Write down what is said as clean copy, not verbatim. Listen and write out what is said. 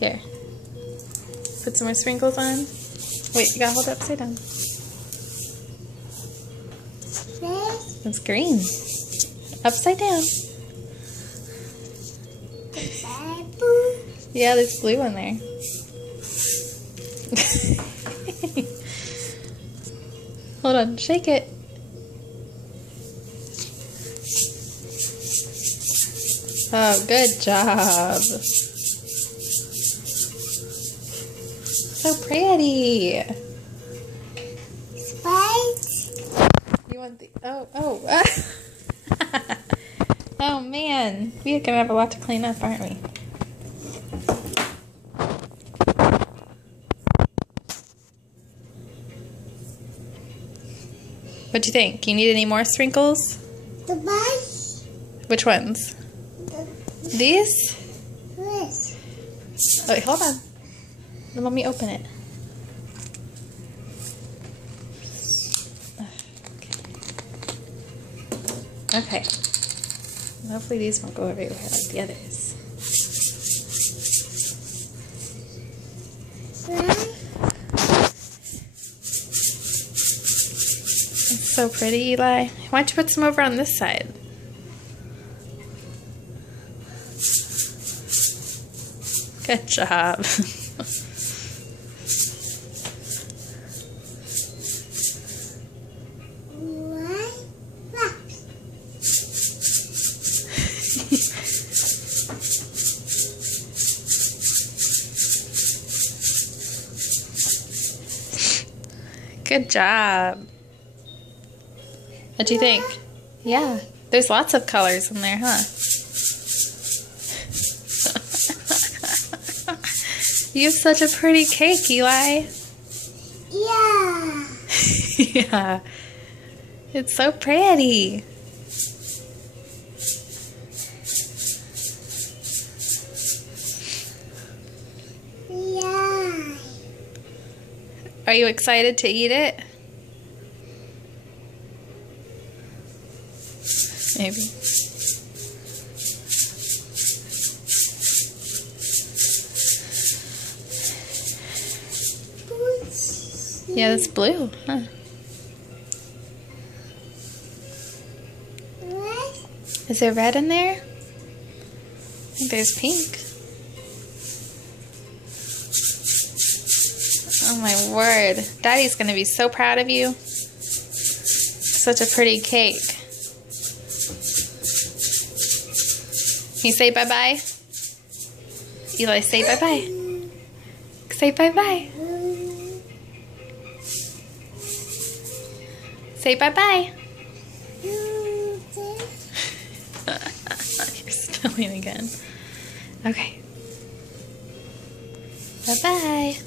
Here. Put some more sprinkles on. Wait, you gotta hold it upside down. It's green. Upside down. Yeah, there's blue in there. Hold on, shake it. Oh, good job. So pretty. Spikes. You want the... Oh. Oh, man. We're going to have a lot to clean up, aren't we? What do you think? You need any more sprinkles? The bus. Which ones? These? This. Oh, wait, hold on. Let me open it. Okay. Hopefully these won't go everywhere like the others. It's so pretty, Eli. Why don't you put some over on this side? Good job. Good job. What do you think? Yeah, there's lots of colors in there, huh? You have such a pretty cake, Eli. Yeah. Yeah. It's so pretty. Yeah. Are you excited to eat it? Maybe. Yeah, that's blue, huh? What? Is there red in there? I think there's pink. Oh my word. Daddy's gonna be so proud of you. Such a pretty cake. Can you say bye-bye? Eli, say bye-bye. Say bye-bye. Say bye-bye. You're spilling again. Okay. Bye-bye.